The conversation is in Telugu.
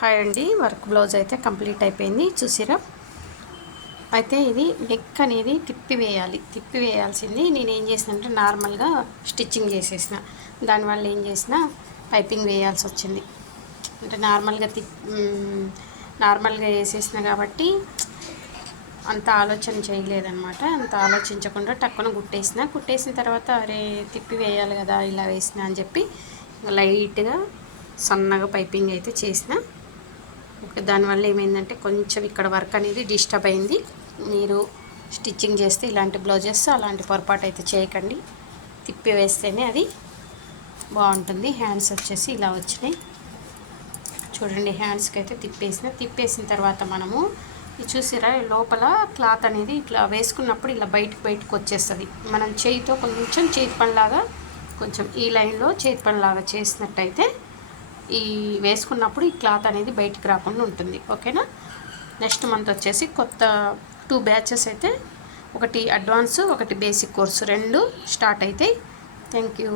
హాయ్ అండి, వర్క్ బ్లౌజ్ అయితే కంప్లీట్ అయిపోయింది చూసిరా. అయితే ఇది నెక్ అనేది తిప్పి వేయాల్సింది. నేను ఏం చేసిన అంటే నార్మల్గా స్టిచ్చింగ్ చేసేసిన. దానివల్ల ఏం చేసిన పైపింగ్ వేయాల్సి వచ్చింది. అంటే నార్మల్గా వేసేసిన కాబట్టి అంత ఆలోచన చేయలేదన్నమాట. అంత ఆలోచించకుండా టక్కున కుట్టేసిన తర్వాత అరే తిప్పి వేయాలి కదా ఇలా వేసిన అని చెప్పి లైట్గా సన్నగా పైపింగ్ అయితే చేసిన. ఓకే, దానివల్ల ఏమైందంటే కొంచెం ఇక్కడ వర్క్ అనేది డిస్టర్బ్ అయింది. మీరు స్టిచ్చింగ్ చేస్తే ఇలాంటి బ్లౌజెస్ అలాంటి పొరపాటు అయితే చేయకండి. తిప్పి వేస్తేనే అది బాగుంటుంది. హ్యాండ్స్ వచ్చేసి ఇలా వచ్చినాయి చూడండి. హ్యాండ్స్కి అయితే తిప్పేసిన తర్వాత మనము చూసిరా లోపల క్లాత్ అనేది ఇట్లా వేసుకున్నప్పుడు ఇలా బయటకు వచ్చేస్తుంది. మనం చేయితో కొంచెం చేతి పనిలాగా కొంచెం ఈ లైన్లో చేతి పనిలాగా చేసినట్టయితే ఈ వేసుకున్నప్పుడు ఈ క్లాత్ అనేది బయటికి రాకుండా ఉంటుంది. ఓకేనా. నెక్స్ట్ మంత్ వచ్చేసి కొత్త 2 బ్యాచెస్ అయితే, ఒకటి అడ్వాన్స్ ఒకటి బేసిక్ కోర్సు 2 స్టార్ట్ అవుతాయి. Thank you.